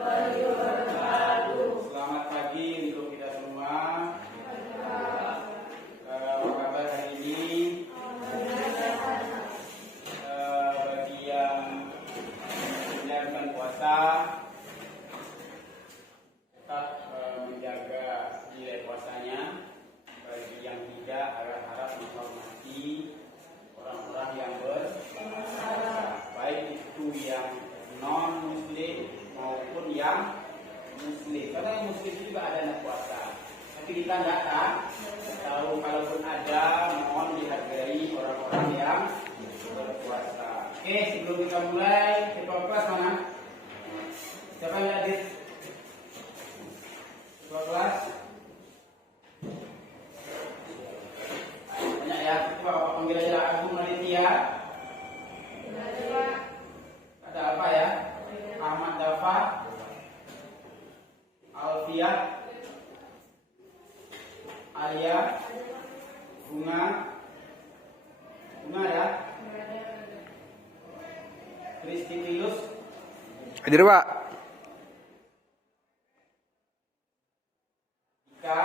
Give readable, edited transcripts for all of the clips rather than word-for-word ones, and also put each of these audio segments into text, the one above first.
Selamat pagi untuk kita semua. Apa kabar hari ini? Bagi yang menjalankan puasa, tetap menjaga nilai puasanya. Bagi yang tidak, harap menghormati orang-orang yang berpuasa, baik itu yang non-muslim maupun yang muslim. Karena yang muslim juga ada anak puasa, tapi kita nggak tahu. Kalaupun ada, mohon dihargai orang-orang yang berpuasa. Oke, sebelum kita mulai, ketua kelas mana? Siapa yang hadir? Ketua kelas? Banyak ya. Ketua panggil aja Agung Aditya. Ada apa ya? Ahmad Dafa, Alfiah, Alia, Bunga ada? Kristinilus hadir Pak. Ika,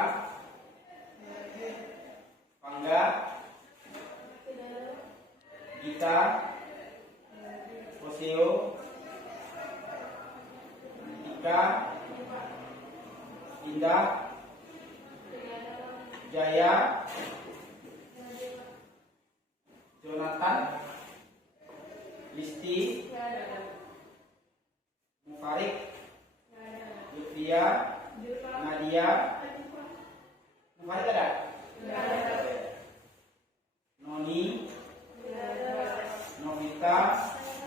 Pangga, Gita, Posio, Ika, Indah, Jaya, Jonathan, Listi, Mufarik, Lutfia, Nadia. Mufarik ada? Noni, Novita,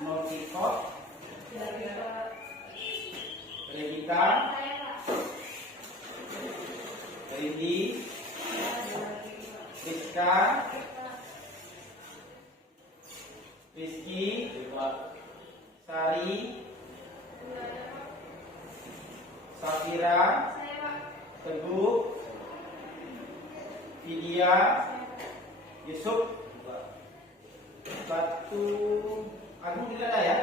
Noviko, Regita, Rindi, Rizka, Rizky, Sari, Safira, Teguh, Vidya, Yusuf. Satu, Agung tidak ada ya?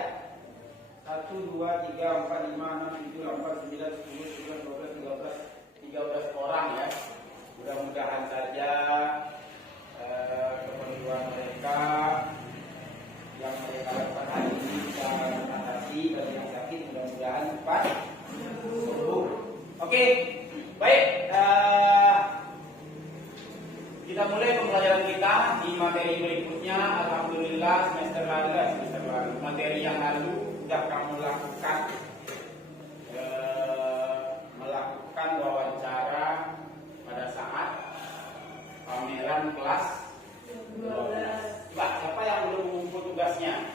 1, 2, 3, 4, 5, 6, 7, 8, 9, 10, 11, 12, 13 orang ya. Mudah-mudahan saja keperluan mereka yang mereka lakukan hari ini bisa mengatasi. Bagi yang sakit mudah-mudahan cepat sembuh. Oke, baik. Kita mulai pembelajaran kita di materi berikutnya. Alhamdulillah semester lalu materi yang lalu sudah kamu lakukan melakukan wawancara pada saat pameran kelas 12. Coba siapa yang belum mengumpul tugasnya?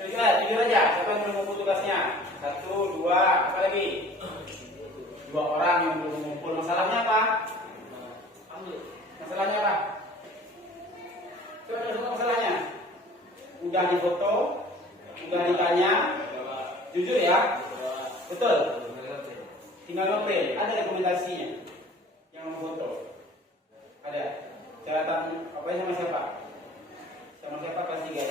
Jujur aja, siapa yang belum mengumpul tugasnya? 1, 2, apa lagi? 2 orang yang belum mengumpul. Masalahnya apa? Masalahnya apa? Coba masalahnya. Udah difoto, udah ditanya, jujur ya, betul. Tinggal ngeprint. Ada rekomendasinya yang memfoto. Ada. Catatan apa sama siapa? Sama siapa kelas 3 ya?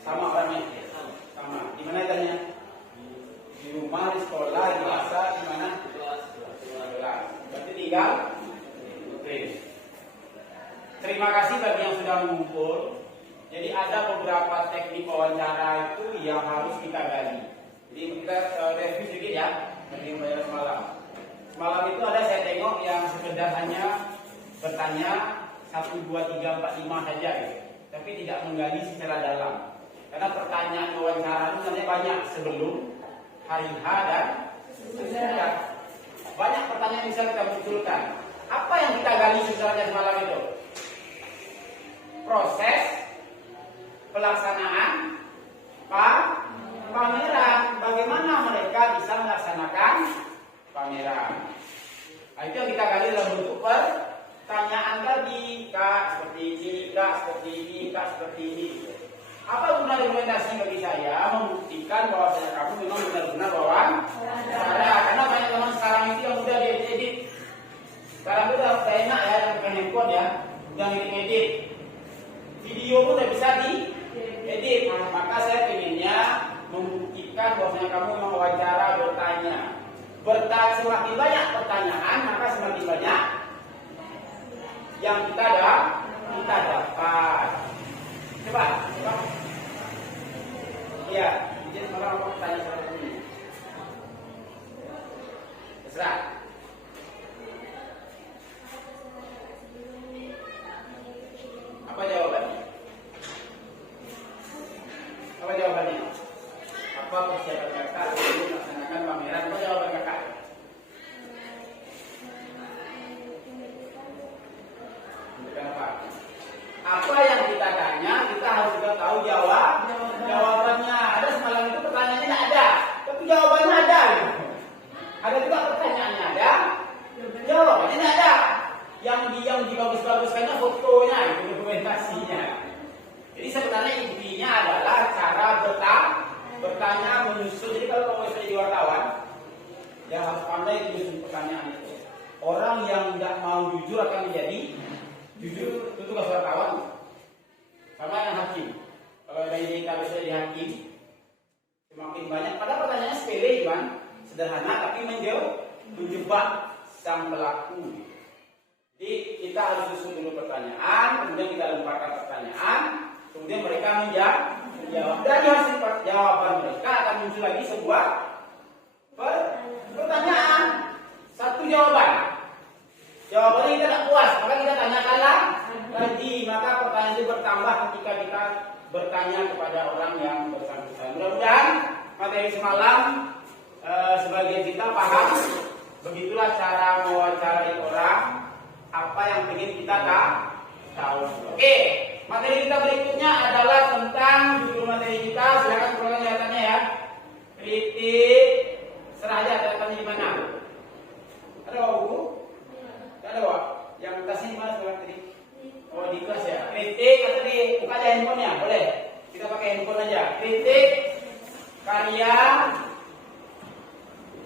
Sama orangnya. Sama. Di mana tanya? Di rumah, di sekolah, di pasar, di mana? Berarti tinggal print. Terima kasih bagi yang sudah mengumpul. Jadi ada beberapa teknik wawancara itu yang harus kita gali. Jadi kita review sedikit ya dari pembelajaran semalam. Semalam itu ada saya tengok yang sekedar hanya bertanya 1, 2, 3, 4, 5 saja gitu. Tapi tidak menggali secara dalam. Karena pertanyaan wawancara itu sebenarnya banyak sebelum, hari H dan sesudah. Banyak pertanyaan yang bisa kita munculkan. Apa yang kita gali sebenarnya semalam itu? Proses pelaksanaan pameran. Bagaimana mereka bisa melaksanakan pameran? Nah, itu yang kita gali dalam bentuk pertanyaan tadi. Kak seperti ini, Kak seperti ini, Kak seperti ini. Apa guna rekomendasi bagi saya membuktikan bahwa kamu memang benar-benar wawancara? Karena banyak teman sekarang itu yang udah diedit. Sekarang itu udah enak ya, yang pakai handphone ya, udah ngedit. video pun tidak bisa diedit. Maka saya inginnya membuktikan bahwasanya kamu memang wawancara bertanya. Semakin banyak pertanyaan, maka semakin banyak yang kita dapat. Coba. Iya, jadi sekarang aku tanya satu ini. Terserah. Apa jawabannya? Apa jawabannya? Apa persiapan kakak untuk melaksanakan pameran? Apa jawaban kakak? Apa yang kita tanya, kita harus juga tahu jawabannya. Ada semalam itu pertanyaannya tidak ada, tapi jawabannya ada. Ada juga pertanyaannya ada, jawabannya tidak ada. Yang dibagus-baguskannya fotonya, itu dokumentasinya. Jadi sebenarnya intinya adalah cara bertanya menyusun. Jadi kalau kamu jadi wartawan, ya harus pandai menyusun pertanyaan itu. Orang yang tidak mau jujur akan menjadi jujur, itu tugas wartawan. Sama yang hakim. Kalau dari kita bisa jadi hakim, semakin banyak. Padahal pertanyaannya sepele, kan, sederhana, tapi menjebak sang pelaku. Jadi kita harus susun dulu pertanyaan, kemudian kita lemparkan pertanyaan, kemudian mereka menjawab. Dari hasil jawaban mereka akan muncul lagi sebuah pertanyaan, satu jawaban. Jawabannya kita tidak puas, maka kita tanyakan lagi. Maka pertanyaan itu bertambah ketika kita bertanya kepada orang yang bersangkutan. Mudah-mudahan materi semalam sebagian kita paham. Begitulah cara mewawancarai orang, apa yang ingin kita tahu. Oke, materi kita berikutnya adalah tentang judul materi kita. Silakan keluarkan kelihatannya ya. Kritik. Serah aja kelihatannya di mana. Ada buku? Ada Wak? Yang tasnya di mana sekarang tadi? Oh, di kelas ya. Kritik atau buka aja handphonenya, boleh? Kita pakai handphone aja. Kritik karya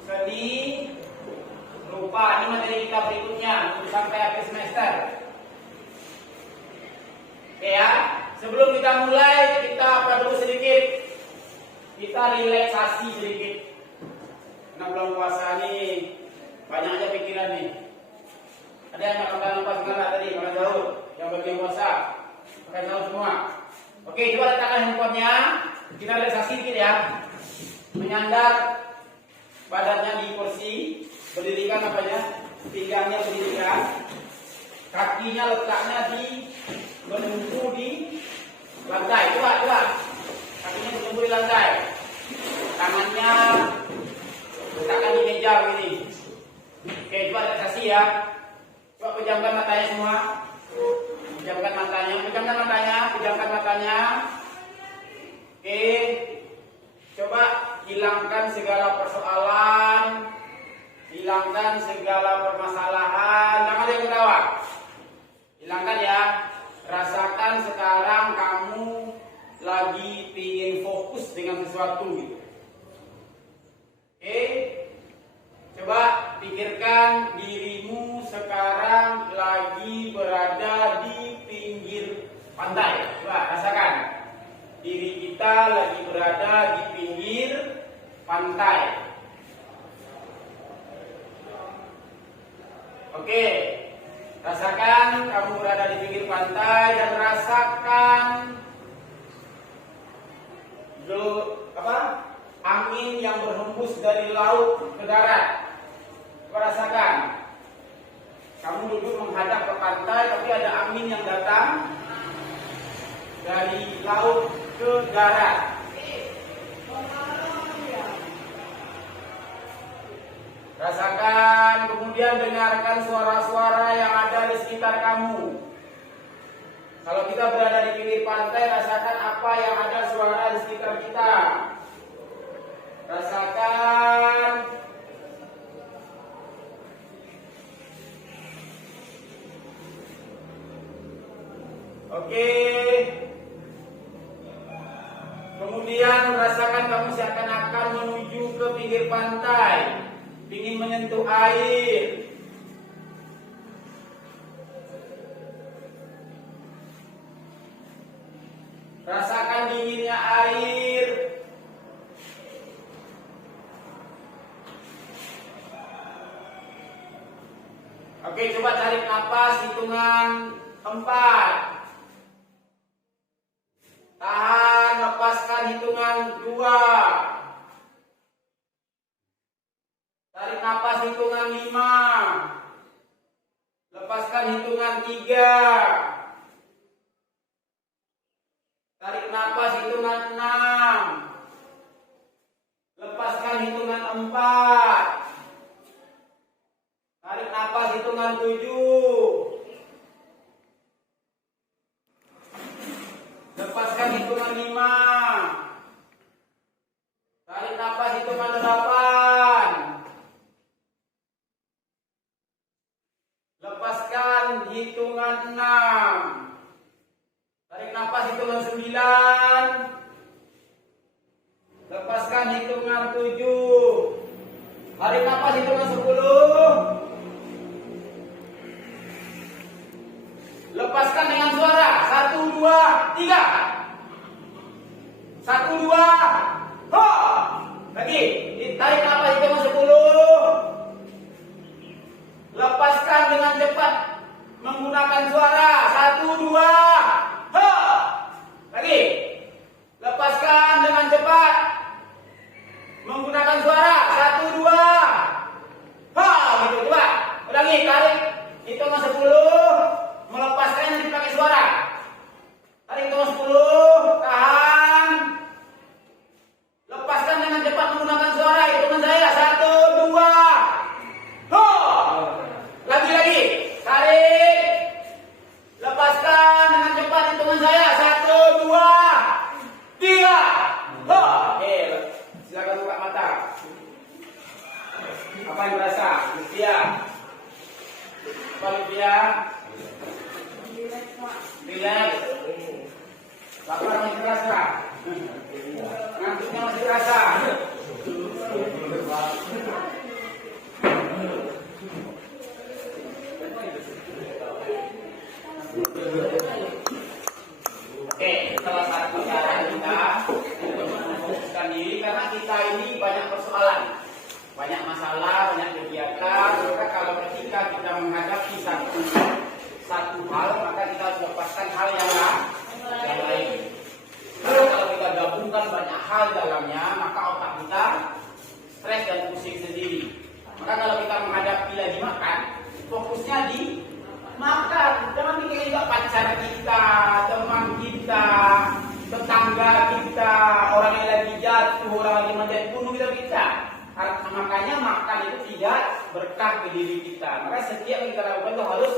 seni rupa. Ini materi kita berikutnya untuk sampai akhir semester. Oke ya. Sebelum kita mulai, kita apa dulu sedikit? Kita relaksasi sedikit. Karena bulan puasa ini banyak aja pikiran nih. Ada yang makan apa segala tadi, makan sahur, yang bagian puasa, makan sahur semua. Oke, coba letakkan handphonenya, kita relaksasi sedikit ya. Menyandar badannya di kursi, berdirikan apanya, pinggangnya berdirikan, kakinya letaknya di menunggu di lantai. Coba, kakinya menunggu di lantai, tangannya letakkan di meja begini. Oke, coba relaksasi ya. Coba pejamkan matanya semua. Pejamkan matanya. Oke. Coba hilangkan segala persoalan, hilangkan segala permasalahan. Jangan ada yang ketawa. Hilangkan ya. Rasakan sekarang kamu lagi ingin fokus dengan sesuatu gitu. Oke. Coba pikirkan dirimu sekarang lagi berada di pinggir pantai. Coba rasakan diri kita lagi berada di pinggir pantai. Oke, rasakan kamu berada di pinggir pantai dan rasakan angin yang berhembus dari laut ke darat. Rasakan kamu duduk menghadap ke pantai, tapi ada angin yang datang dari laut ke darat. Rasakan, kemudian dengarkan suara-suara yang ada di sekitar kamu. Kalau kita berada di pinggir pantai, rasakan apa yang ada suara di sekitar kita. Rasakan. Oke. Kemudian rasakan kamu seakan-akan menuju ke pinggir pantai, ingin menyentuh air. Oke, coba tarik nafas hitungan 4. Tahan, lepaskan hitungan 2. Tarik nafas hitungan 5. Lepaskan hitungan 3. Tarik nafas hitungan 6. Lepaskan hitungan 4. Tarik nafas hitungan 7. Lepaskan hitungan 5. Tarik nafas hitungan 8. Lepaskan hitungan 6. Tarik nafas hitungan 9. Lepaskan hitungan 7. Tarik nafas hitungan 10. Lepaskan dengan suara. 1, 2, 3. 1, 2. Ho! Lagi. Tarik nafas hitungan 10. Lepaskan dengan cepat menggunakan suara. 1, 2. Ho! Lagi. Lepaskan dengan cepat menggunakan suara. 1, 2. Ha, gitu. Coba ulangi, tarik hitungan 10. Melepaskan yang dipakai suara. Tarik hitungan 10. Tahan. Lepaskan dengan cepat menggunakan suara. Hitungan saya. 1, 2. Ho. Lagi. Tarik. Lepaskan dengan cepat. Hitungan saya. 1, 2, 3. Ho. Oke. Silakan buka mata. Apa yang berasa? Lucia. Apa Lucia? Relax. Lapar masih terasa. Ngantuknya masih terasa. Oke, salah satu cara kita untuk memfokuskan diri karena kita ini banyak persoalan, banyak masalah, banyak kegiatan. Maka kalau ketika kita menghadapi satu hal, maka kita harus lepaskan hal yang lain. Kalau kita gabungkan banyak hal dalamnya, maka otak kita stres dan pusing sendiri. Maka kalau kita menghadapi lagi makan, fokusnya di makan. Jangan mikirin juga pacar kita, teman kita, tetangga kita, orang yang lagi jatuh, orang yang menjadi bunuh kita. Makanya makan itu tidak berkah ke diri kita. Maka setiap yang kita lakukan itu harus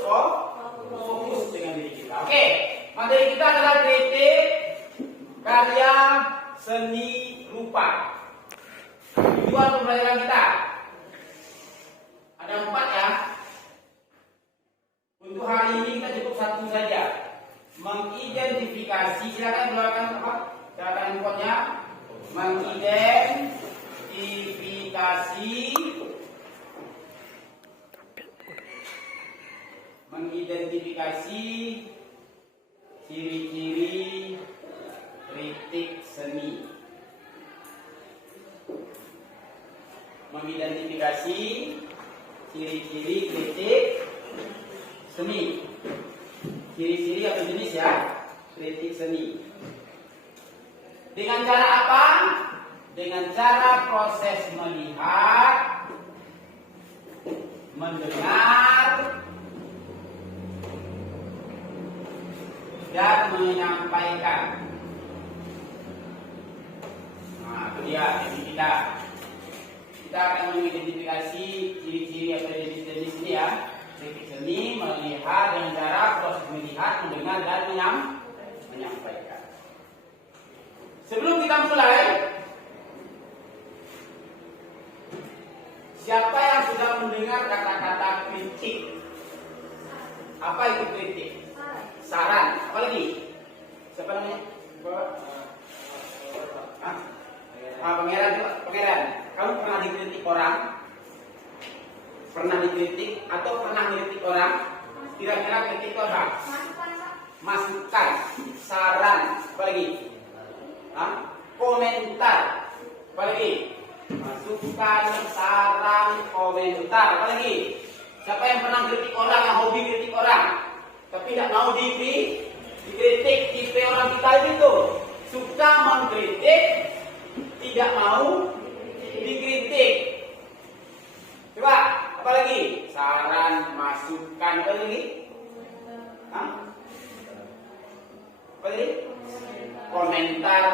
fokus dengan diri kita. Oke, materi kita adalah kritik karya seni rupa. Tujuan pembelajaran kita ada 4 ya. Untuk hari ini kita cukup 1 saja. Mengidentifikasi, silakan keluarkan apa? Silakan inputnya. Mengidentifikasi ciri-ciri kritik seni. Mengidentifikasi ciri-ciri kritik seni. Ciri-ciri atau jenis ya kritik seni. Dengan cara apa? Dengan cara proses melihat, mendengar, dan menyampaikan. Nah, itu dia jadi kita akan mengidentifikasi ciri-ciri atau jenis-jenis ini ya. Kritik seni melihat dengan cara proses melihat, mendengar, dan menyampaikan. Sebelum kita mulai, siapa yang sudah mendengar kata-kata kritik? Apa itu kritik? Saran. Apa lagi? Siapa namanya? Pangeran. Kamu pernah dikritik orang? Pernah dikritik atau pernah mengkritik orang? Kira-kira kritik itu apa? Masukan, saran, apa lagi? Komentar, apa lagi? Masukan, saran, komentar, apa lagi? Siapa yang pernah kritik orang, yang hobi kritik orang, tapi tidak mau dikritik? Tipe orang kita itu suka mengkritik, tidak mau dikritik. Coba, apa lagi? Saran, masukan, apa lagi? Hah? Apa lagi? Komentar.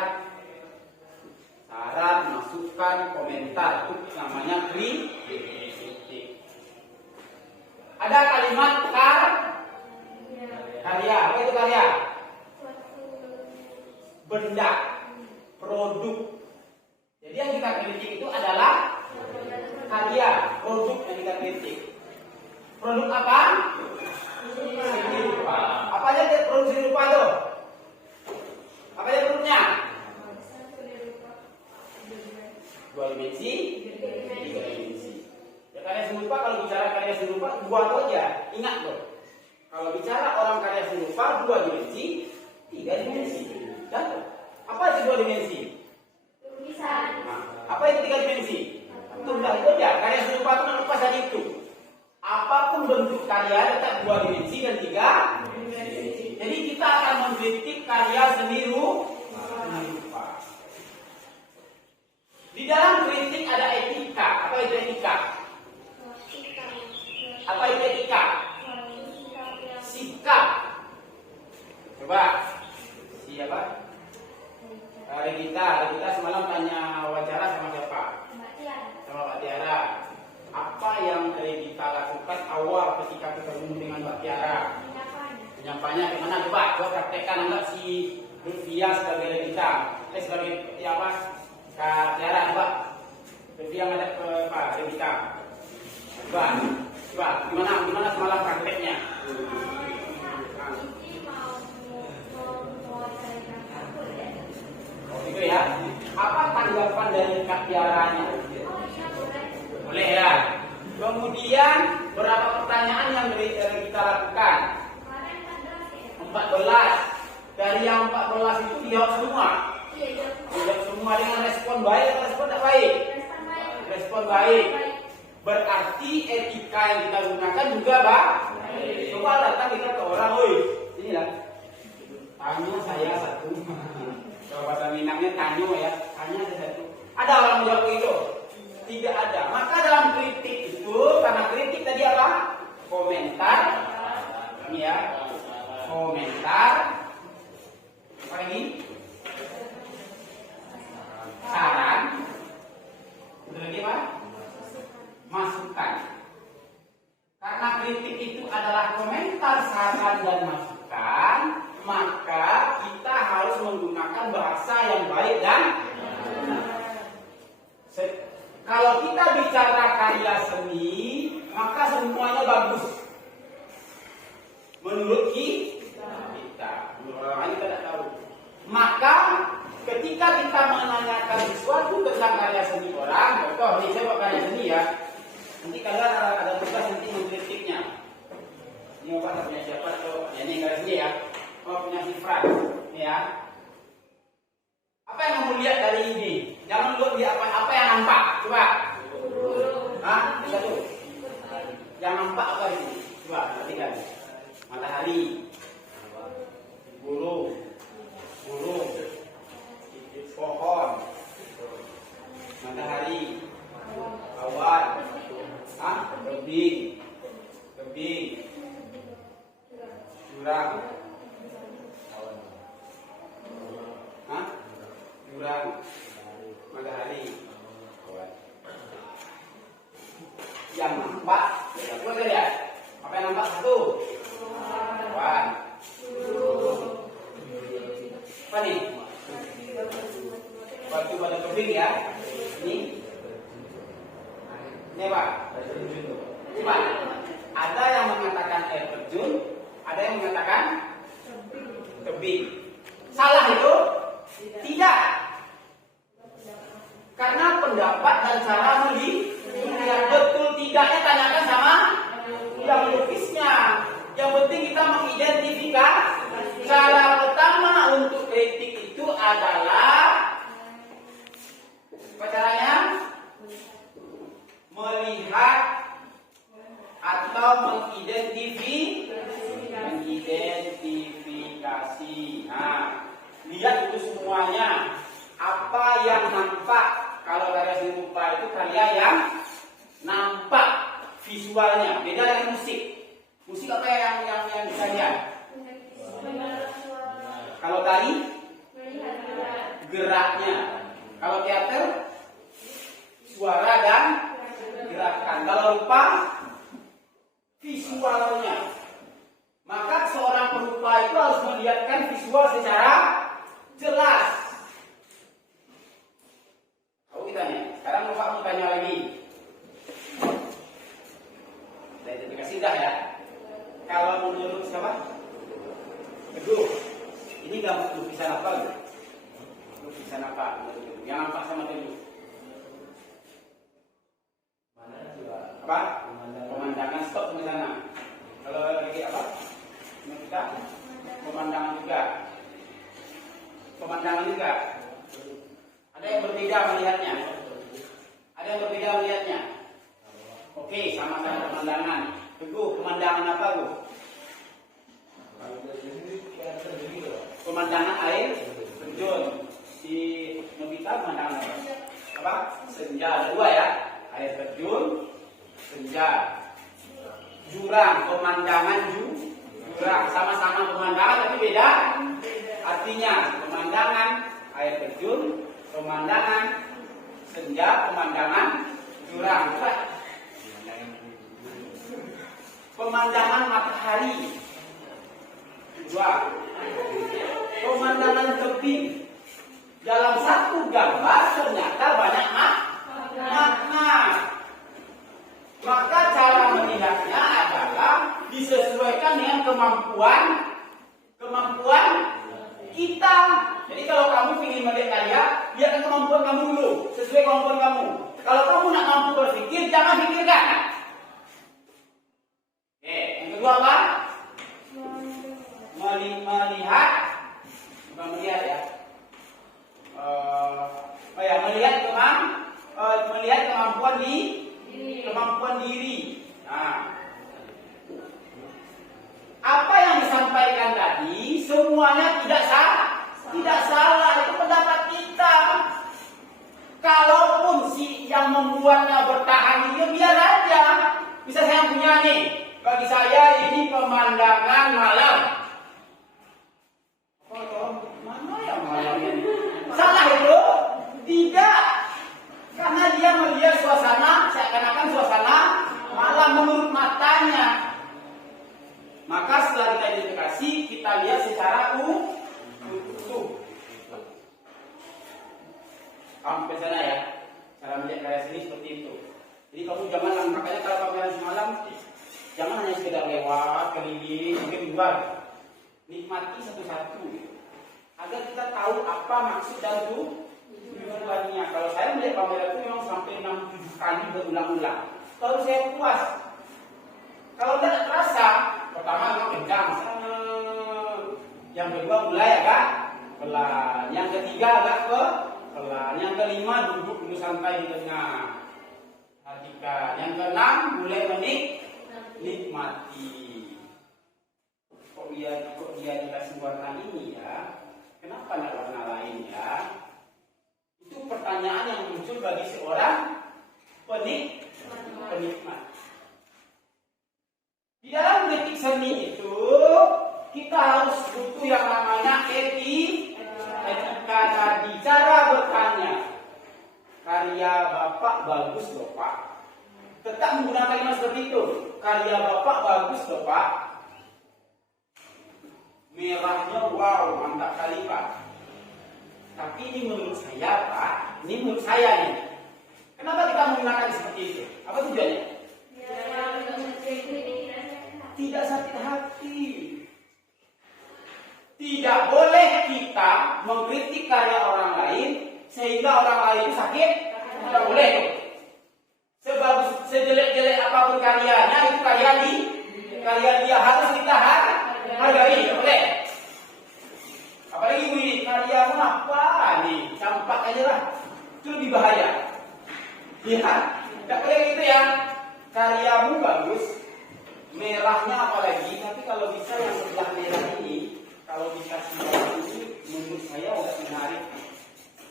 Saran, masukan, komentar, itu namanya kritik. Ada kalimat karya. Apa itu karya? Benda, produk. Jadi yang kita kritik itu adalah karya, produk yang kita kritik. Produk apa? Seni rupa. Apa aja produk seni rupa itu? Apa aja produknya? 2 dimensi, 3 dimensi. Ya, karya seni rupa, kalau bicara karya seni rupa, 2 aja. Ingat loh. Kalau bicara orang karya seni rupa, 2 dimensi, 3 dimensi. Dan apa itu 2 dimensi? Nah, apa itu 3 dimensi? Sudah itu aja. Karya seni rupa itu lepas dari itu. Apapun bentuk karya tetap 2 dimensi dan 3 dimensi. Jadi kita akan mengkritik karya seni rupa. Di dalam kritik ada etika. Apa itu etika? Apa itu etika? Sikap. Coba siapa? Regita semalam tanya wawancara sama siapa? Sama Mbak Tiara. Apa yang Regita lakukan awal ketika ketemu dengan Mbak Tiara? Penyampainya gimana? Coba praktekkan enggak si Lutfia sebagai Regita? Sebagai apa? Kak Tiara, coba. Lutfia ngadap ke Pak Regita. Coba gimana semalam prakteknya? Gitu ya. Apa tanggapan dari Kak Tiaranya? Boleh ya. Kemudian berapa pertanyaan yang kita lakukan? 14. Dari yang 14 itu dijawab semua. Dijawab semua dengan respon baik atau respon tidak baik? Respon baik. Berarti etika yang kita gunakan juga baik. Coba datang kita ke orang, woi, ini lah. Tanya saya satu. Kalau bahasa Minangnya tanyo ya, tanya ada satu. Ada orang menjawab itu? Tidak ada. Maka dalam kritik itu, karena kritik tadi apa? Komentar. Ini ya. Komentar. Apa lagi? Saran. Ada lagi apa? Masukan. Karena kritik itu adalah komentar, saran, dan masukan, maka kita harus menggunakan bahasa yang baik dan kalau kita bicara karya seni, maka semuanya bagus. Menurut kita, menurut orang lain kita tidak tahu. Maka ketika kita menanyakan sesuatu tentang karya seni orang, contoh ini saya buat karya seni ya. Nanti kalian ada tugas nanti mengkritiknya. Ini apa punya siapa atau ini karya seni ya? Oh, punya sifat, ya. Apa yang kamu lihat dari ini? Jangan lihat dia apa yang nampak. Coba. Hah? Satu. Yang nampak apa ini? Coba perhatikan. Matahari, burung, pohon, matahari, awan, tebing, jurang. Jurang, matahari, awan. Yang nampak, coba lihat. Apa yang nampak? Satu, awan. Apa nih? Batu pada tebing ya. Ini apa? Coba. Ada yang mengatakan air terjun, ada yang mengatakan tebing. Salah itu? Tidak. Karena pendapat dan cara melihat betul tidaknya tanyakan sama yang melukisnya. Yang penting kita mengidentifikasi. Cara pertama untuk kritik itu adalah apa caranya? Melihat atau atau mengidentifikasi. Nah, lihat itu semuanya. Apa yang nampak? Kalau karya seni rupa itu karya yang nampak visualnya. Beda dengan musik. Musik apa yang bisa lihat? Kalau tari geraknya. Kalau teater suara dan gerakan. Kalau rupa visualnya. Maka seorang perupa itu harus melihatkan visual secara jelas. Tahu kita nih. Sekarang Bapak mau tanya lagi. Saya identifikasi dah ya. Kalau menurut siapa? Teguh. Ini gambar lukisan apa? Lukisan apa? Yang nampak sama Teguh. Apa? Pemandangan, stop sampai sana. Kalau lagi apa? Kita pemandangan juga. Pemandangan juga. Ada yang berbeda melihatnya. Ada yang berbeda melihatnya. Oke, sama-sama pemandangan. Teguh, pemandangan apa, Bu? Pemandangan air terjun. Si Nobita pemandangan apa? Apa? Senja. Ada dua ya. Air terjun, senja. Jurang, pemandangan jurang. Sama-sama pemandangan tapi beda artinya. Pemandangan air terjun, pemandangan senja, pemandangan jurang. Pemandangan matahari. Dua. Pemandangan tebing. Dalam satu gambar ternyata banyak makna. Maka cara melihatnya adalah disesuaikan dengan kemampuan kita. Jadi kalau kamu ingin melihat karya, lihatkan kemampuan kamu dulu, sesuai kemampuan kamu. Kalau kamu nak mampu berpikir, jangan pikirkan. Yang kedua apa? Melihat, bukan melihat ya. Melihat kemampuan diri. Nah, apa yang disampaikan tadi semuanya tidak salah. Itu pendapat kita. Kalaupun si yang membuatnya bertahan itu biar aja. Bisa saya punya nih. Bagi saya ini pemandangan malam. Mana yang malam ini? Salah itu? Tidak. Karena dia melihat suasana, seakan-akan suasana malam menurut matanya. Maka setelah kita identifikasi, kita lihat secara utuh. Sampai sana ya. Cara melihat karya seni seperti itu. Jadi kamu jangan, makanya kalau pameran semalam, jangan hanya sekedar lewat, keliling, mungkin luar. Nikmati satu-satu. Agar kita tahu apa maksud dan tujuannya. Kalau saya melihat pameran itu memang sampai 6-7 kali berulang-ulang. Kalau saya puas. Kalau tidak terasa, pertama memang kencang. Yang kedua mulai agak pelan. Yang ketiga agak pelan. Yang kelima duduk dulu santai di tengah. Perhatikan. Yang keenam mulai menikmati. Kok dia dikasih warna ini ya? Kenapa tidak warna lain ya? Itu pertanyaan yang muncul bagi seorang penikmat. Di dalam kritik seni itu kita harus butuh yang namanya etika tadi. Cara bertanya, karya Bapak bagus loh Pak. Tetap menggunakan kalimat seperti itu. Karya Bapak bagus loh Pak. Merahnya wow, mantap kali Pak. Tapi ini menurut saya Pak, ini menurut saya nih. Kenapa kita menggunakan seperti itu? Apa tujuannya? Tidak sakit hati. Tidak boleh kita mengkritik karya orang lain sehingga orang lain itu sakit. Tidak boleh. Sebagus sejelek-jelek apapun karyanya, itu karya dia harus kita hargai. Tidak boleh. Apalagi ini karyamu apa nih? Campak aja lah. Itu lebih bahaya. Lihat, tidak boleh gitu ya. Karyamu bagus, merahnya apalagi, tapi kalau bisa yang sebelah merah ini, kalau dikasih warna ini, menurut saya udah menarik.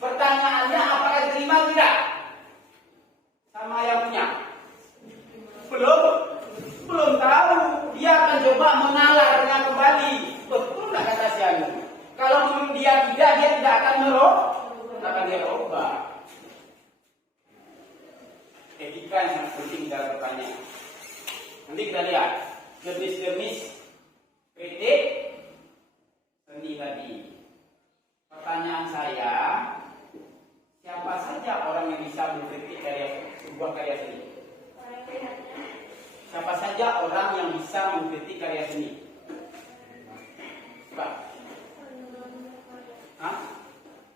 Pertanyaannya, apakah diterima tidak? Sama yang punya? Belum tahu. Dia akan coba menalarnya kembali. Betul nggak kata si Anu? Kalau menurut dia tidak akan merubah. Etika yang sangat penting dalam pertanyaan. Nanti kita lihat jenis-jenis kritik seni tadi. Pertanyaan saya, siapa saja orang yang bisa mengkritik sebuah karya seni? Siapa saja orang yang bisa mengkritik karya seni? Coba. Hah?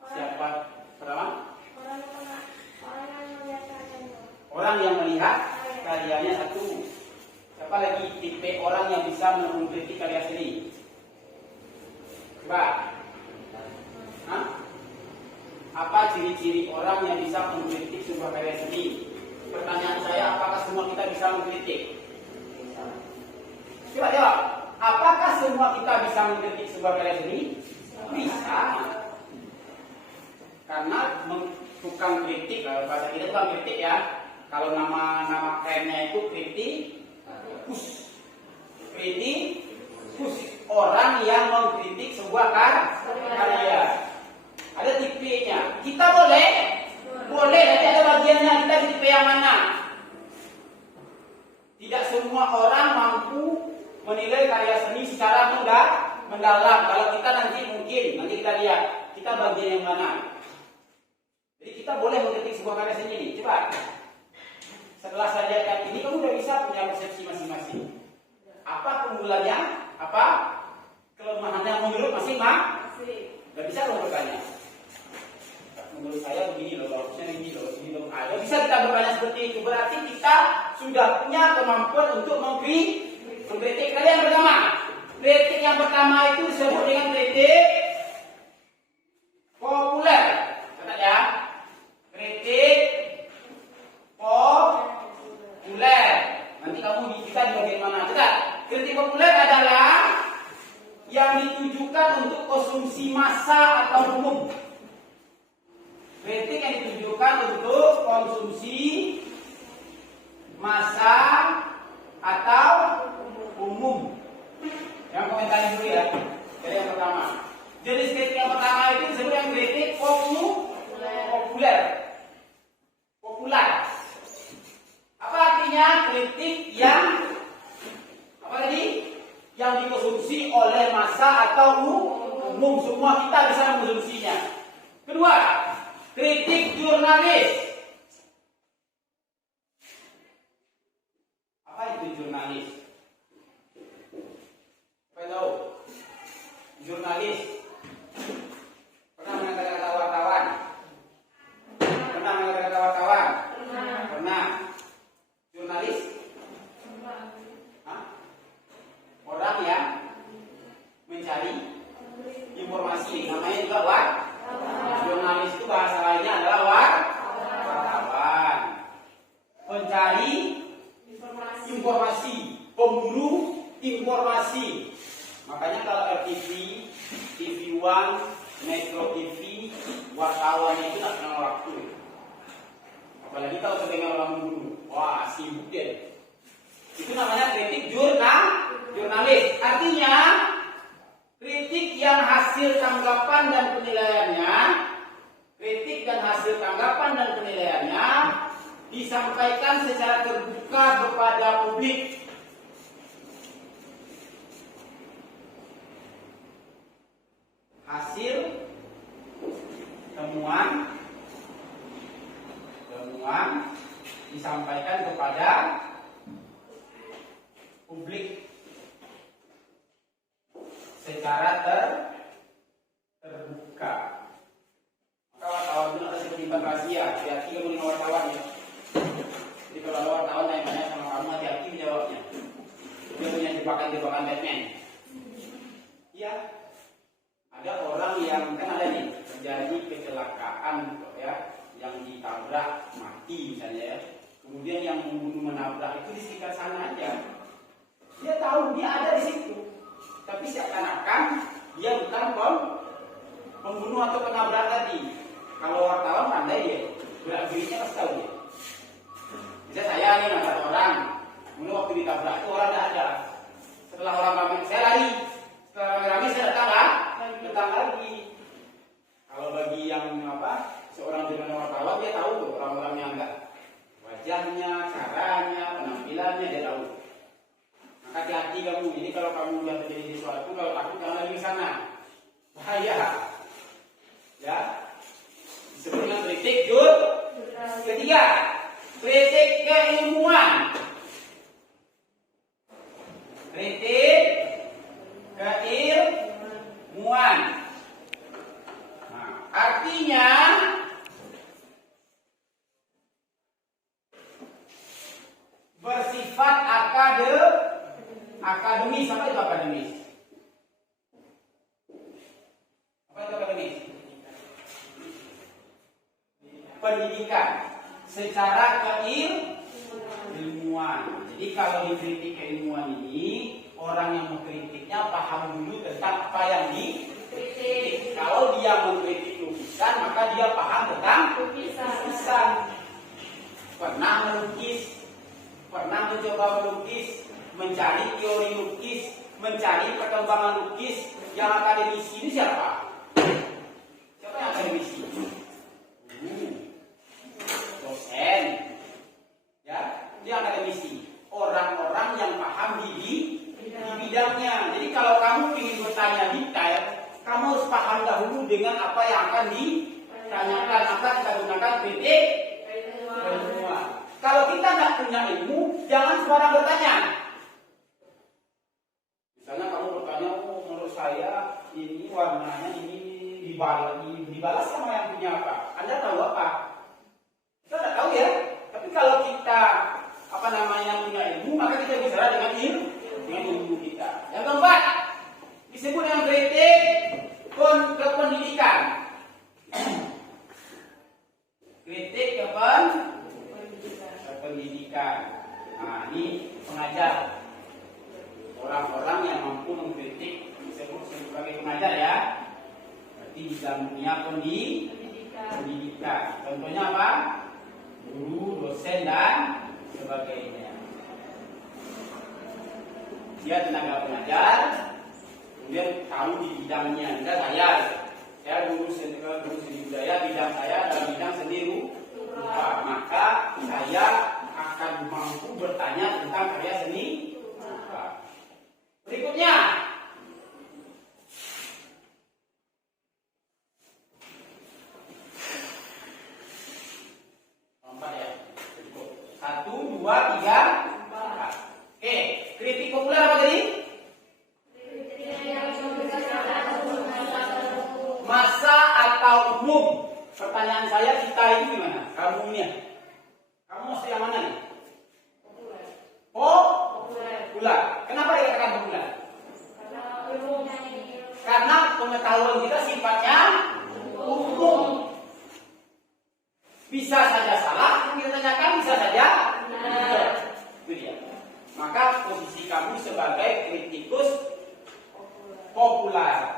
Siapa? Pertama? Orang yang melihat karyanya satu. Siapa lagi tipe orang yang bisa mengkritik karya seni? Coba. Hah? Apa ciri-ciri orang yang bisa mengkritik sebuah karya seni? Pertanyaan saya, apakah semua kita bisa mengkritik? Coba jawab. Apakah semua kita bisa mengkritik sebuah karya seni? Bisa. Karena tukang kritik, kalau bahasa kita tukang kritik ya. Kalau nama kerennya itu kritikus. Orang yang mengkritik sebuah karya. Ada tipenya. Kita boleh, nanti ada bagiannya kita di tipe yang mana. Tidak semua orang mampu menilai karya seni secara mendalam. Kalau kita nanti kita lihat kita bagian yang mana. Jadi kita boleh mengkritik sebuah karya seni ini. Coba. Setelah saya lihat ini, kamu udah bisa punya persepsi masing-masing. Apa keunggulannya? Apa kelemahannya menurut masing-masing? Gak bisa kamu bertanya. Menurut saya begini loh, harusnya begini loh. Ada bisa kita bertanya seperti itu. Berarti kita sudah punya kemampuan untuk mengkritik. Kali yang pertama, kritik yang pertama itu disebut dengan kritik populer. Catat ya, kritik populer. Nanti kamu kita di bagian mana? Catat. Kritik populer adalah yang ditujukan untuk konsumsi massa atau umum. Kritik yang ditujukan untuk konsumsi massa atau umum. Yang komentar dulu ya. Jadi yang pertama, jenis kritik yang pertama itu disebut yang kritik populer. Apa artinya? Kritik yang apa tadi? Yang dikonsumsi oleh massa atau umum. Semua kita bisa mengkonsumsinya. Kedua, kritik jurnalis. Apa itu jurnalis? Tahu? Jurnalis. Pernah mendengar kata wartawan? Pernah. Jurnalis? Hah? Orang yang mencari informasi. Namanya juga jurnalis itu bahasa lainnya adalah wartawan. Pencari informasi, pemburu informasi. Makanya kalau RTV, TV One, Metro TV, wartawannya itu tak kenal waktu. Apalagi kalau sedang orang memburu, wah sibuk deh. Itu namanya kritik jurnalis. Artinya kritik yang hasil tanggapan dan penilaiannya disampaikan secara terbuka kepada publik. Hasil temuan disampaikan kepada publik secara terbuka. Maka wartawan itu ada seperti rahasia. Hati-hati kamu dengan wartawan ya. Jadi kalau ada wartawan tanya sama kamu, hati-hati menjawabnya. Dia punya jebakan Batman. Iya. Ada orang yang kan ada nih terjadi kecelakaan ya, yang ditabrak mati misalnya ya. Kemudian yang membunuh menabrak itu di sekitar sana aja. Dia tahu dia ada di situ. Tapi seakan-akan dia bukan pembunuh atau penabrak tadi. Kalau wartawan pandai dia, gerak-geriknya pasti tahu dia. Misalnya saya nih nabrak orang, dulu waktu ditabrak itu orang tidak ada. Setelah orang ramai, saya lari. Setelah ramai saya datang lagi. Kalau bagi yang seorang jurnalis wartawan dia tahu tuh orang-orang yang enggak, wajahnya, caranya, penampilannya dia tahu. Maka hati-hati kamu. Jadi kalau kamu sudah terjadi sesuatu, kalau takut jangan lagi ke sana. Bahaya. Ya. Disebut dengan kritik ketiga, kritik keilmuan. Kritik keilmuan. Nah, artinya bersifat akademis. Apa itu akademis? Apa itu akademis? Pendidikan secara keilmuan. Jadi kalau dikritik keilmuan ini, orang yang mengkritiknya paham dulu tentang apa yang dikritik. Kalau dia mengkritik lukisan, maka dia paham tentang lukisan. Pernah melukis, pernah mencoba melukis, mencari teori lukis, mencari perkembangan lukis. Yang akademisi ini siapa? Siapa yang akademisi? Dosen, ya, dia akademisi. Orang-orang yang paham di bidangnya. Jadi kalau kamu ingin bertanya detail, kamu harus paham dahulu dengan apa yang akan ditanyakan. Maka kita gunakan kritik keilmuan. Kalau kita tidak punya ilmu, jangan sembarang bertanya. Misalnya kamu bertanya, menurut saya ini warnanya ini dibalas sama yang punya apa? Anda tahu apa? Kita tidak tahu ya. Tapi kalau kita punya ilmu, maka kita bicara dengan ilmu kita. Yang keempat, disebut dengan kritik kependidikan. Kritik kependidikan. Nah, ini pengajar. Orang-orang yang mampu mengkritik disebut sebagai pengajar ya. Berarti di dalam dunia pendidikan. Contohnya apa? Guru, dosen dan sebagainya. Dia tenaga pengajar, kemudian tahu di bidangnya. Saya guru seni budaya, bidang saya adalah bidang seni rupa. Maka saya akan mampu bertanya tentang karya seni rupa. Berikutnya, satu, dua, tiga, empat. Oke, kritik populer apa tadi? Masa atau umum? Pertanyaan saya, kita itu gimana? Kamu ini ya? Kamu mesti yang mana nih? Populer. Kenapa dikatakan populer? Karena pengetahuan kita sifatnya umum. Bisa saja salah, yang kita tanyakan bisa saja benar. Itu dia. Maka posisi kamu sebagai kritikus populer.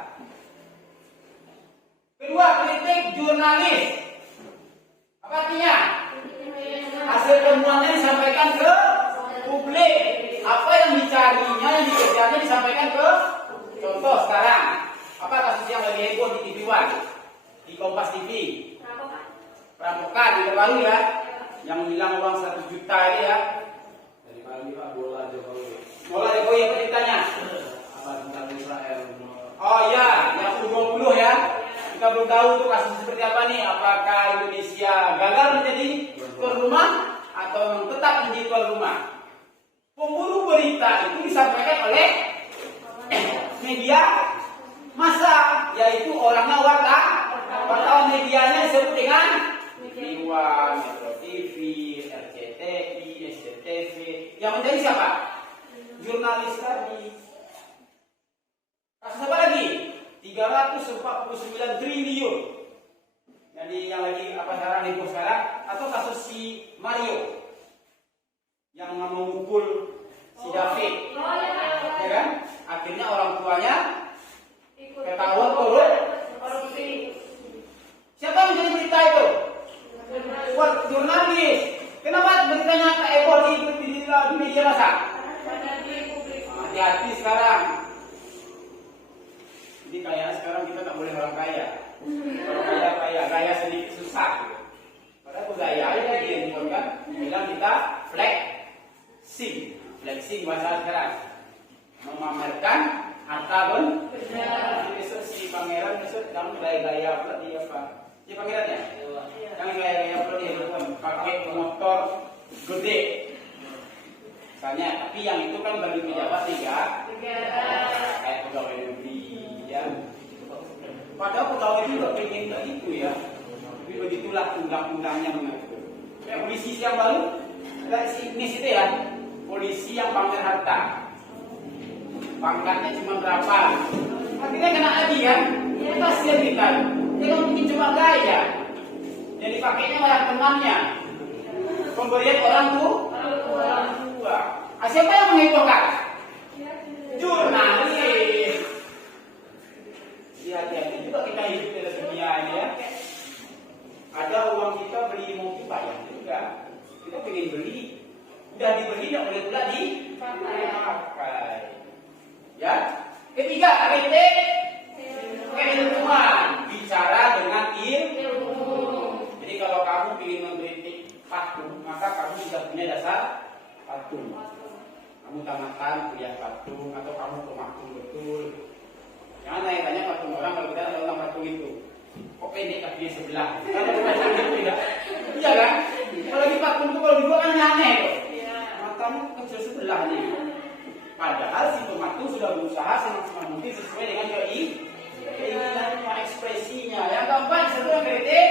Kedua, kritik jurnalis. Apa artinya? Hasil temuannya disampaikan ke publik. Apa yang dicarinya, yang dikejarnya disampaikan ke. Contoh sekarang, apa kasus yang lagi heboh di TV One, di Kompas TV? Perampokan yang terbaru ya, yang hilang uang 1 juta ini ya. Dari pagi Pak, bola Jokowi. Bola Jokowi apa ceritanya? Apa tentang Israel? Oh ya, yang U20 ya. Kita belum tahu tuh kasus seperti apa nih. Apakah Indonesia gagal menjadi tuan rumah atau tetap menjadi tuan rumah? Pemburu berita itu disampaikan oleh media massa, yaitu orangnya wartawan. Medianya disebut dengan Iwan, Metro TV, RCTI, SCTV. Yang menjadi siapa? Jurnalis tadi. Kasus apa lagi? 349 triliun. Jadi yang lagi sekarang heboh sekarang, atau kasus si Mario yang memukul si si David, ya kan? Akhirnya orang tuanya ketahuan korupsi. Siapa yang menjadi berita itu? Buat jurnalis. Kenapa beritanya heboh di media massa? Hati-hati sekarang. Jadi kayak sekarang kita tak boleh orang kaya. Kalau kaya, gaya sedikit susah. Padahal gaya aja dia kan. Bilang kita flexing bahasa sekarang. Memamerkan harta benar. Besok si pangeran besok kamu gaya-gaya pula dia apa? Si pangeran ya? Yang gaya-gaya pula dia pakai motor gede. Misalnya, tapi yang itu kan bagi pejabat tiga. Kayak pegawai negeri ya. Padahal pegawai juga pengen tak itu ya. Tapi begitulah undang-undangnya mengatur. Kayak polisi yang baru, ada ini situ ya. Polisi yang pamer harta. Pangkatnya cuma berapa? Akhirnya kena lagi kan? Ya kasihan kita. Dia kan mungkin cuma gaya. Yang dipakainya malah temannya. Pemberian orang tua. Siapa yang menghitungkan? Jurnalis. Hati-hati juga kita hidup di dunia ini ya. Ada uang kita beli mobil bayar juga. Kita pengen beli. Udah dibeli tidak boleh pula dipakai. Ya. Ketiga, kritik keilmuan. Bicara dengan ilmu. Jadi kalau kamu ingin mengkritik patung, maka kamu sudah punya dasar patung. Kamu tamatan kuliah patung atau kamu pematung betul. Jangan tanya patung orang kalau kita ada orang patung itu. Kok pendek kakinya sebelah? Kalau patung itu tidak. Iya kan? Kalau di patung itu kalau dibuat kan aneh kok. Matamu kecil sebelah nih. Padahal si pematung sudah berusaha semaksimal mungkin sesuai dengan keinginannya, ekspresinya. Yang keempat, satu yang kritik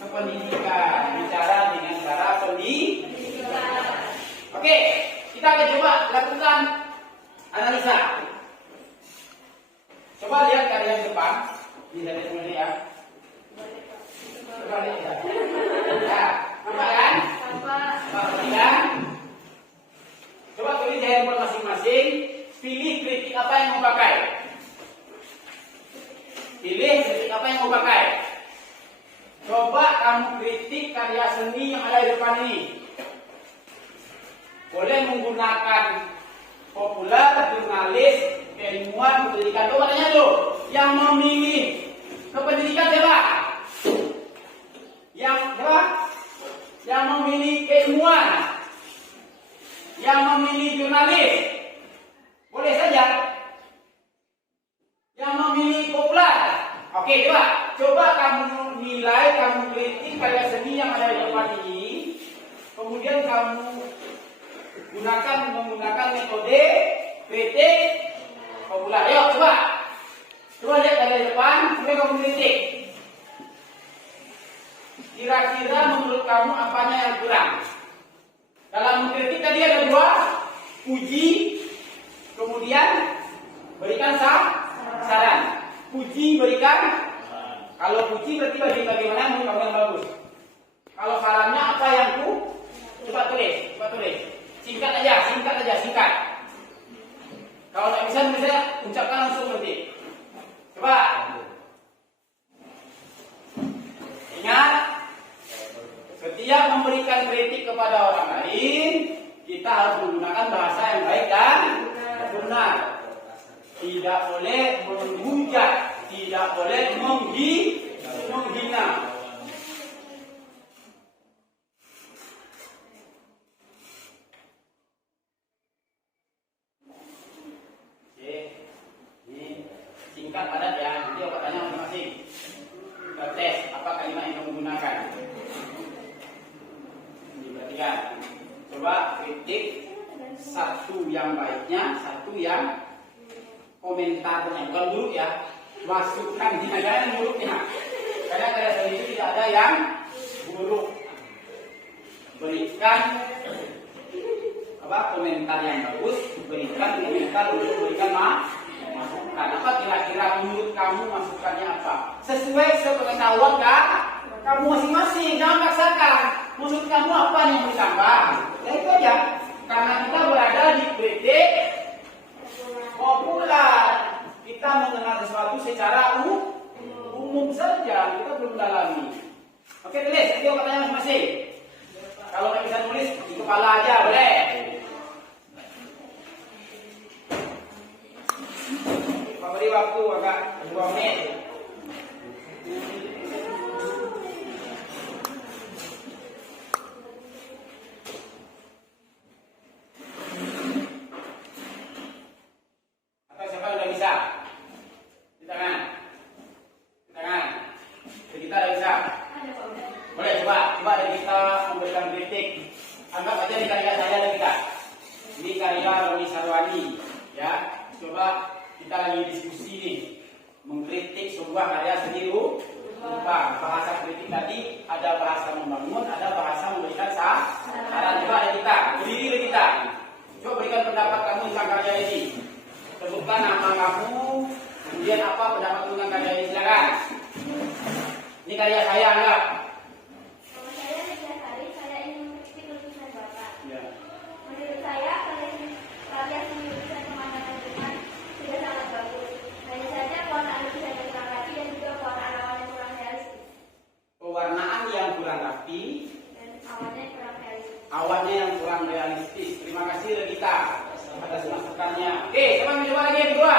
kependidikan. Bicara dengan cara pendidikan. Oke, kita akan coba lakukan analisa. Coba lihat karya yang depan. Lihat dulu ya. Coba lihat. Ya, nampak kan? Nampak. Coba tulis di handphone masing-masing. Pilih kritik apa yang mau pakai. Pilih kritik apa yang mau pakai. Coba kamu kritik karya seni yang ada di depan ini. Boleh menggunakan populer, jurnalis, keilmuan, pendidikan. Coba tanya tuh, yang memilih kependidikan siapa? Yang siapa? Yang memilih keilmuan, yang memilih jurnalis, boleh saja. Yang memilih populer, oke, coba kamu nilai, kamu kritik karya seni yang ada di depan ini, kemudian kamu menggunakan metode kritik populer. Ayo coba lihat dari depan, kemudian kamu kritik. Kira-kira menurut kamu apanya yang kurang? Dalam mengkritik tadi ada dua, puji, kemudian berikan saran. Puji berikan, kalau puji berarti bagaimana menurut kamu yang bagus. Kalau sarannya apa yang coba tulis. Singkat aja. Kalau tak bisa ucapkan langsung nanti. Coba. Ingat, setiap memberikan kritik kepada orang lain, kita harus menggunakan bahasa yang baik dan benar. Tidak boleh menghujat, tidak boleh menghina. Singkat padat ya, nanti aku tanya masing-masing. Kita tes apa kalimat yang kamu gunakan. Diperhatikan. Coba kritik satu yang baiknya, satu yang komentarnya, bukan buruk ya. Masukkan di negara yang buruknya. Karena pada saat itu tidak ada yang buruk. Berikan komentar yang bagus, berikan komentar untuk berikan masukan. Apa kira-kira menurut kamu masukannya apa? Sesuai sepengetahuan kamu masing-masing, jangan paksakan. Menurut kamu apa yang mau ditambah? Ya itu aja. Karena kita berada di kepala aja boleh. Beri waktu agak 2 menit. Atau siapa yang udah bisa? Di tangan. Di tangan. Jadi kita udah bisa. Boleh coba ada kita memberikan kritik. Anggap aja di karya saya ada kita. Ini karya Roni Sarwani, ya. Coba kita lagi diskusi nih, mengkritik sebuah karya seni rupa. Bahasa kritik tadi ada bahasa membangun, ada bahasa memberikan saran. Coba ada kita, berdiri kita. Coba berikan pendapat kamu tentang karya ini. Sebutkan nama kamu, kemudian apa pendapat tentang karya ini, silakan. Ini karya saya, enggak? Pewarnaan yang kurang rapi dan awannya yang kurang realistis. Terima kasih Regita atas masukannya. Oke, siapa yang coba lagi yang kedua?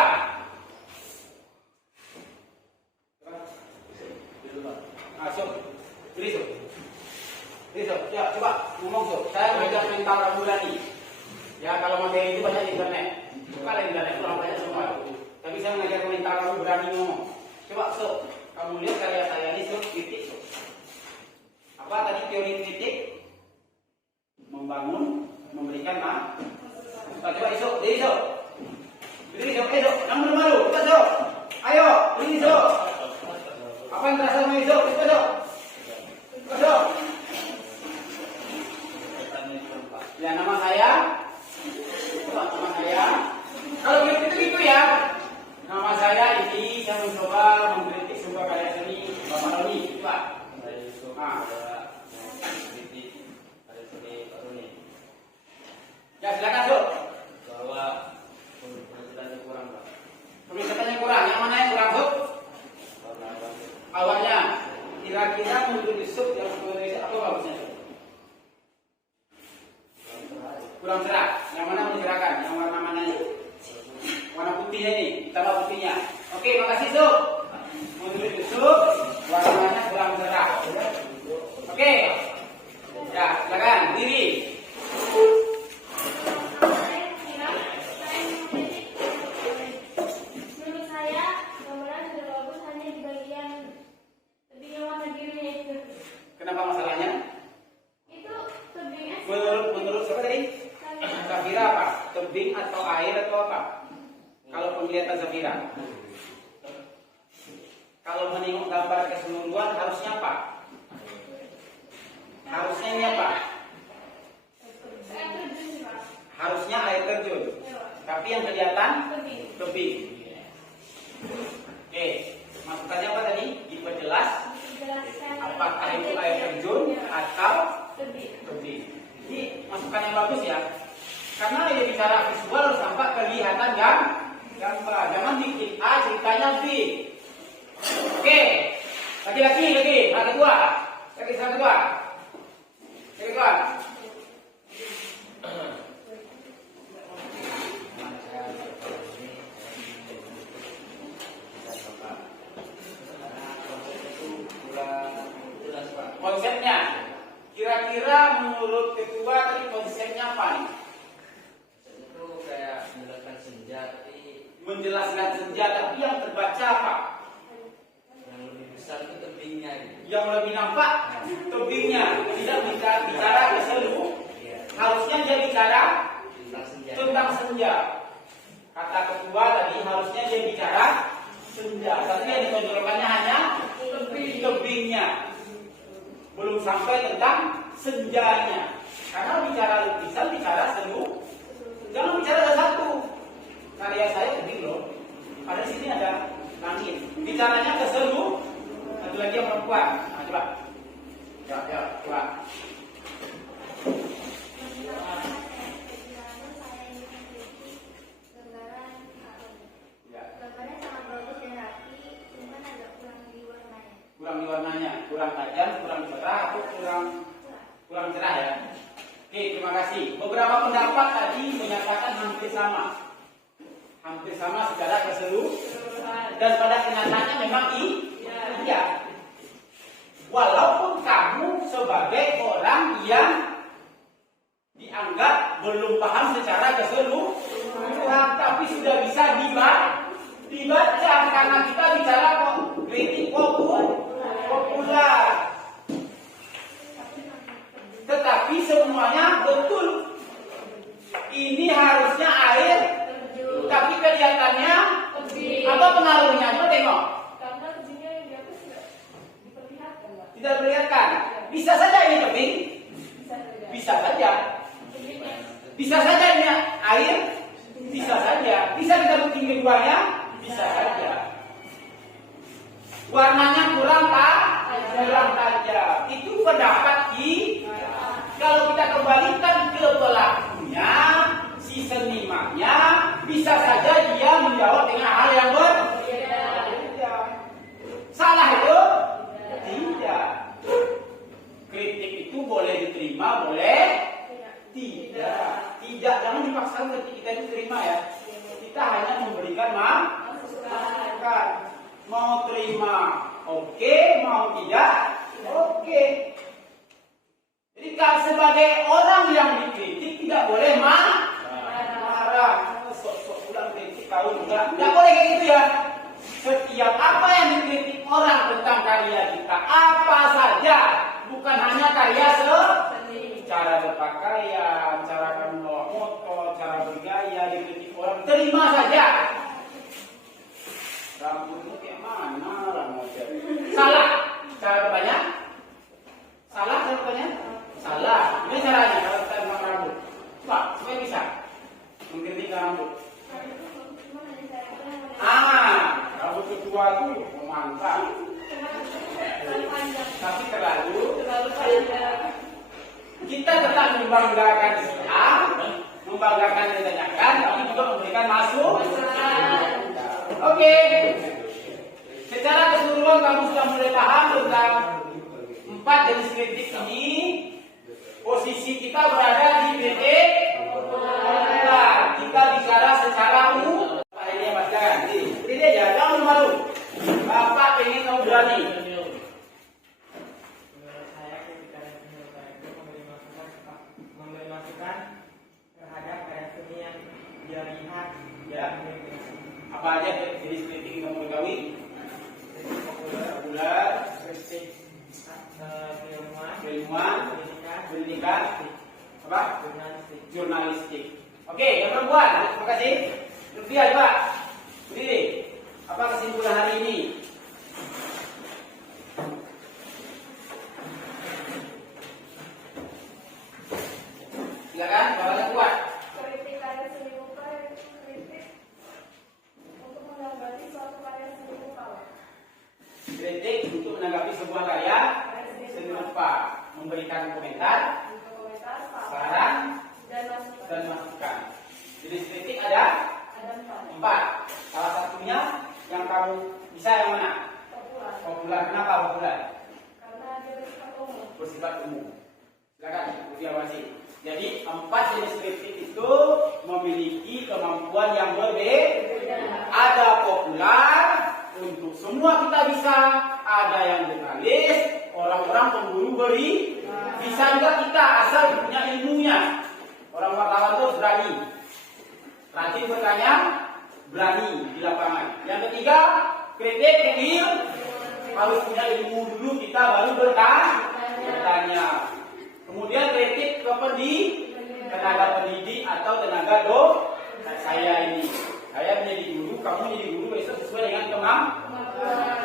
Masuk, beri ya, coba ngomong Sob. Saya belajar mental Rabu Rani. Ya, kalau materi itu banyak di internet. Bukan di internet itu banyak semua. Tapi saya mengajar mental Rabu Rani ngomong. Coba Sob, kamu lihat karya saya ini Sob, kritik Sob. Apa tadi teori kritik? Membangun, memberikan coba esok, esok. Berdiri Sob, esok. Namun malu, kita Sob. Ayo, berdiri Sob. Apa yang terasa sama esok? Kita Sob. Kita Sob. Ya, nama saya. Coba nama saya. Kalau kritik itu gitu ya. Nama saya ini, saya mencoba mengkritik sebuah karya seni Bapak Roni. Coba. Ya, silakan Sob. bahwa penjelasannya kurang, Pak. Penjelasannya kurang. Yang mana yang kurang Sob? Awalnya. Kira-kira menurut Sob yang sebenarnya apa bagusnya Sob? Kurang cerah. Yang mana mencerahkan? Yang warna mananya? Warna putihnya ini, ditambah putihnya. Oke, makasih Sob. Menurut Sob, warnanya kurang cerah. Oke. Ya, silakan berdiri. Menurut saya, gambaran sudah bagus hanya di bagian tebingnya warna birunya itu. Kenapa masalahnya? Itu tebingnya. Menurut siapa tadi? Zafira apa? Tebing atau air atau apa? Kalau penglihatan Zafira. Kalau menengok gambar keseluruhan harusnya apa? Harusnya ini apa? Harusnya air terjun. Tapi yang kelihatan tebing. Oke, masukannya apa tadi? Diperjelas apakah itu air terjun atau tebing. Ini masukan yang bagus ya. Karena dia bicara visual harus tampak kelihatan gambar. Jangan bikin A ceritanya B. Oke, lagi. Yang kedua. Konsepnya, kira-kira menurut ketua tadi konsepnya apa nih? Itu kayak menjelaskan senja, tapi Menjelaskan senja, tapi yang terbaca apa? yang lebih besar itu tebingnya gitu. Yang lebih nampak tebingnya, tidak bicara keseluruhan. Iya. Harusnya dia bicara Tentang senja. tentang senja. Kata ketua tadi harusnya dia bicara senja, tapi yang ditonjolkannya hanya tebingnya. Belum sampai tentang senjanya. Karena bicara lukisan, bicara seluruh. Jangan bicara ada satu. Karya saya tebing loh. Pada sini ada langit. Bicaranya ke seluruh. Satu lagi yang perempuan. Nah, coba. Coba. Gambarnya sangat bagus dan rapi, cuman agak kurang di warnanya. Kurang di warnanya, kurang tajam, kurang cerah, atau kurang cerah ya. Oke, terima kasih. Beberapa pendapat tadi menyatakan hampir sama secara keseluruhan, dan pada kenyataannya memang iya. Walaupun kamu sebagai orang yang dianggap belum paham secara keseluruhan, tapi sudah bisa dibaca karena kita bicara kritik populer. Tetapi semuanya betul. Ini harusnya air, tapi kelihatannya apa pengaruhnya? Coba tengok. Karena tebingnya yang di atas tidak diperlihatkan, Pak. Tidak terlihatkan. Bisa saja ini tebing. Bisa saja. Bisa saja. Tebingnya Bisa saja ini air. Bisa saja. Bisa kita bukti keduanya. Bisa saja. Warnanya kurang tajam. Itu pendapat kalau kita kembalikan ke pelakunya, si senimannya, bisa saja dia menjawab dengan hal yang berbeda. Salah itu? Tidak. Kritik itu boleh diterima, boleh tidak. Jangan dipaksakan kritik kita itu terima ya. Kita hanya memberikan masukan. Mau terima, oke. Mau tidak, oke. Jadi kalau sebagai orang yang dikritik tidak boleh marah. Sok-sok pulang kritik kau juga. Tidak boleh kayak gitu ya. Setiap apa yang dikritik orang tentang karya kita, apa saja, bukan hanya karya seni, cara berpakaian, cara kamu bawa motor, cara bergaya, dikritik orang, terima saja. Rambutmu kayak mana rambutnya? Salah. Cara bertanya? Salah cara bertanya? Salah. Ini caranya kalau kita memang rambut. Pak, supaya bisa mengkritik rambut. Rambut kedua itu mantap. Tapi terlalu panjang. Kita tetap membanggakan membanggakan yang ditanyakan, tapi juga memberikan masukan. Oke. Secara keseluruhan kamu sudah mulai paham tentang 4 jenis kritik ini. Posisi kita berada di titik populer. Kita bicara secara umum. Pak ini ya Mas jangan. Ini aja, jangan malu. Bapak ingin kamu berani. Menurut saya ketika penyelesaian itu memberi masukan terhadap karya seni yang dia lihat Ya. Apa aja jenis kritik yang kamu ketahui? Populer, kritik keilmuan, pendidikan, apa? Jurnalistik. Oke, yang perempuan, terima kasih. Lutfia, Pak. Ini apa kesimpulan hari ini? Silakan, bawalah kuat. kritik karya seni muka, kritik untuk menanggapi suatu karya seni muka. Kritik untuk menanggapi sebuah karya seni rupa, memberikan komentar, saran, dan masukan. Jenis kritik ada 4. Salah satunya yang kamu bisa yang mana? Populer. Kenapa populer? Karena dia Bersifat umum. Silakan, diawasi. Jadi 4 jenis kritik itu memiliki kemampuan yang berbeda. Ada populer untuk semua kita bisa, ada yang jurnalis, orang-orang pemburu bisa juga kita asal punya ilmunya. Orang wartawan itu berani, rajin bertanya, berani di lapangan. Yang ketiga, kritik real, harus punya ilmu dulu kita baru bertanya. Kemudian kritik ke tenaga pendidik atau tenaga saya ini. Saya menjadi guru, kamu jadi guru besok sesuai dengan kemampuan.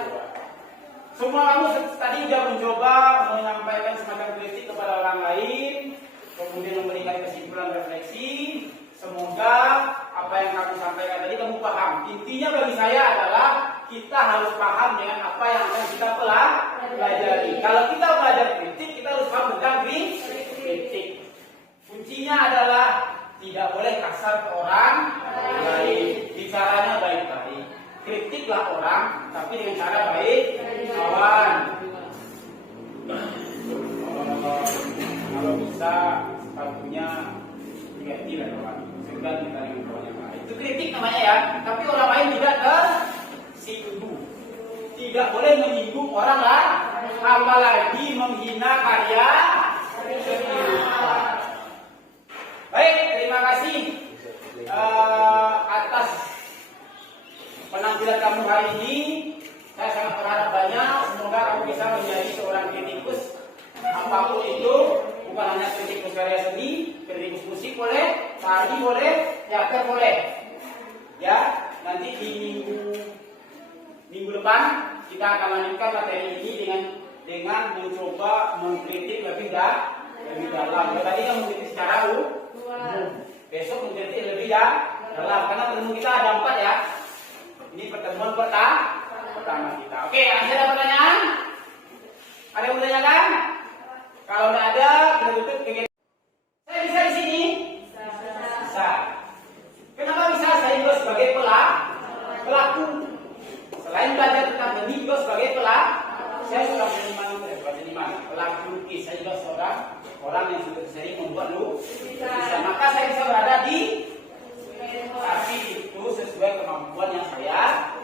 Semua kamu tadi sudah mencoba menyampaikan semacam kritik kepada orang lain, kemudian memberikan kesimpulan refleksi. Semoga apa yang kamu sampaikan tadi kamu paham. Intinya bagi saya adalah kita harus paham dengan apa yang akan kita pelajari. Kalau kita belajar kritik, kita harus paham tentang kritik. Kuncinya adalah tidak boleh kasar ke orang lain. Bicaranya baik-baik. Kritiklah orang, tapi dengan cara baik. Kawan. Kalau bisa, sepatunya gantilah kawan, segan kita dengan kawan yang lain. Itu kritik namanya ya. Tapi orang lain tidak tersinggung. Tidak boleh menyinggung orang lain, apalagi menghina karya sendiri. Baik, terima kasih atas penampilan kamu hari ini. Saya sangat berharap banyak. Semoga kamu bisa menjadi seorang kritikus apapun itu, bukan hanya kritikus karya seni, kritikus musik boleh, tari boleh, teater boleh. Ya, nanti di minggu depan kita akan lanjutkan materi ini dengan mencoba mengkritik lebih dalam. Tadi kan mengkritik secara umum. Besok mengkritik lebih dalam karena pertemuan kita ada 4 ya. Ini pertemuan pertama kita. Oke, ada pertanyaan? Ada yang menanyakan? Kalau tidak ada, kita tutup kegiatan. Saya bisa di sini? Bisa. Kenapa bisa? Saya juga sebagai pelaku. Selain belajar tentang benih, juga sebagai pelaku. Saya seorang seniman, pelaku lukis. Saya juga seorang orang yang sudah sering membuat lukisan. Maka saya bisa berada di, tapi itu sesuai kemampuan yang saya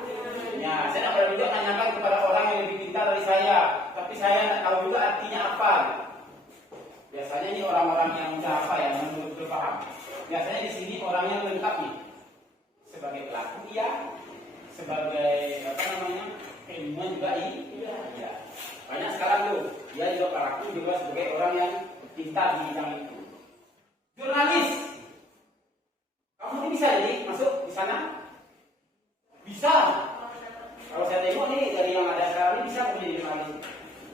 punya. Saya tidak berani juga menanyakan kepada orang yang lebih pintar dari saya, tapi saya tidak tahu juga artinya apa. Biasanya ini orang-orang yang sudah apa ya, yang betul-betul paham. Biasanya di sini orang yang lengkap nih, sebagai pelaku iya, sebagai apa namanya, ilmuwan juga iya. Banyak sekarang tuh, dia juga pelaku juga sebagai orang yang pintar di bidang itu. Jurnalis, kamu ini bisa jadi masuk di sana? Bisa. Kalau saya tengok nih dari yang ada sekarang ini bisa menjadi jurnalis,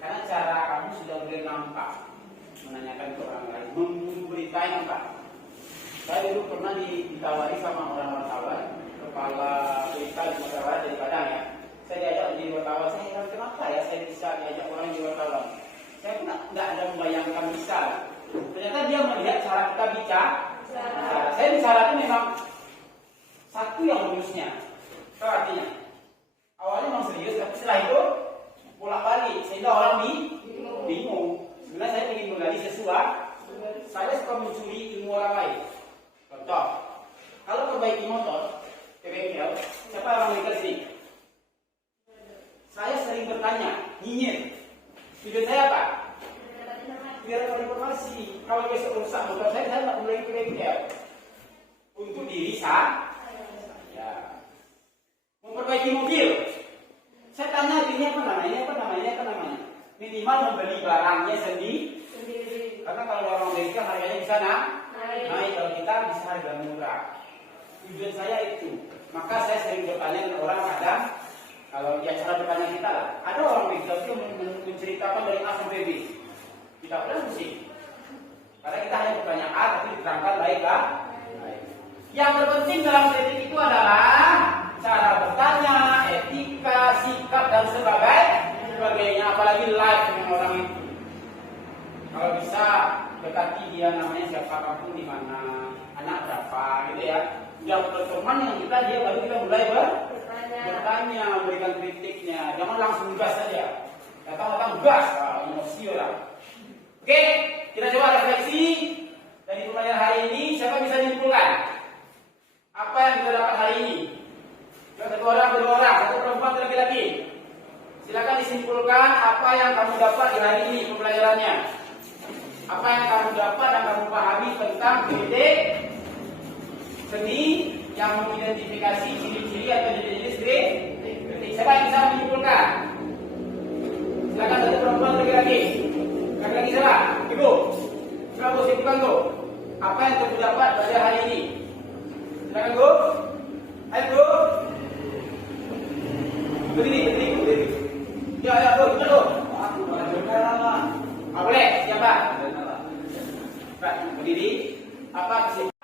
karena cara kamu sudah boleh nampak menanyakan ke orang lain, membunuh berita yang nampak. Saya dulu pernah ditawari sama orang wartawan, kepala berita di Sumatera dari Padang ya. Saya diajak menjadi wartawan. Saya heran kenapa ya saya bisa diajak orang jadi wartawan. Saya pun tidak ada membayangkan bisa. Ternyata dia melihat cara kita bicara. Saya bicara itu memang satu yang bagusnya. Itu artinya awalnya memang serius, tapi setelah itu bolak-balik sehingga orang bingung. Sebenarnya saya ingin menggali sesuatu. Saya suka mencuri ilmu orang lain. Contoh, kalau perbaiki motor ke bengkel, siapa orang bengkel sini? Saya sering bertanya, nyinyir. Tujuan saya apa? Biar dapat informasi. Kalau besok rusak motor saya tidak boleh ke bengkel. Untuk diri saya. Memperbaiki mobil. Saya tanya dirinya apa namanya. Minimal membeli barangnya sendiri. Karena kalau orang Amerika harganya bisa naik, kalau kita bisa harga murah. Tujuan saya itu. Maka saya sering bertanya dengan orang kadang, kalau di acara bertanya kita lah, ada orang Amerika itu menceritakan dari A sampai B. Tidak boleh musik. Karena kita hanya bertanya A tapi diterangkan baik lah. Yang terpenting dalam kritik itu adalah cara bertanya, etika, sikap dan sebagainya. Apalagi live dengan orang itu. Kalau bisa dekati dia namanya siapa, kampung di mana, anak berapa, gitu ya. Udah berteman yang dia baru kita mulai bertanya, memberikan kritiknya. Jangan langsung gas saja. Datang gas, emosi orang. Oke, kita coba refleksi dari pembelajaran hari ini. Siapa bisa menyimpulkan apa yang kita dapat hari ini? Satu orang, dua orang, satu perempuan, satu laki-laki. Silakan disimpulkan apa yang kamu dapat di hari ini pembelajarannya. Apa yang kamu dapat dan kamu pahami tentang kritik seni yang mengidentifikasi ciri-ciri atau jenis-jenis kritik. Siapa yang bisa menyimpulkan? Silakan satu perempuan, satu laki-laki. Laki-laki siapa? Ibu. Silakan simpulkan tuh. Apa yang kamu dapat pada hari ini? Silakan Bu. Ayo Bu. Berdiri. Ya, Bu, gimana Bu? Boleh, siapa? Berdiri. Apa kesimpulan?